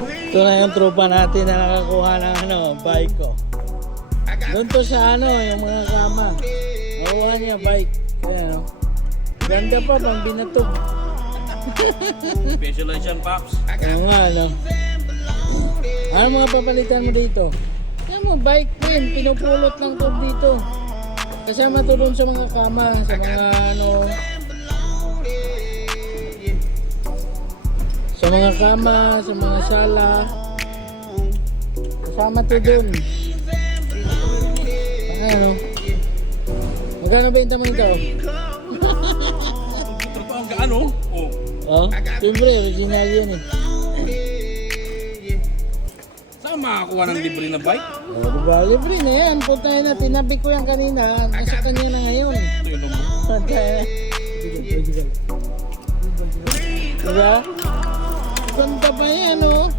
Ito na yung tropa natin na nakakuha ng bike ko. Doon to sa yung mga kama. Nakuha niya bike. Ayan o. Ganda pa, pang binatog. Specialization, Pops. Oo nga, Ano mga papalitan mo dito? Yan mo, bike din. Pinupulot lang to dito. Kasama to doon sa mga kama, sa mga sa mga kama, sa mga sala. Kasama to doon. Magkano benta mo ito? Ito pa ang gaano? Oh. Oh, siyempre, original yun eh. Saan makakuha ng libre na bike? Oh, diba? Libre na yan. Punta na, tinabi ko yan kanina. Nasa kanya na ngayon. Ito yun mo. Diba? Ganda pa yan, oh.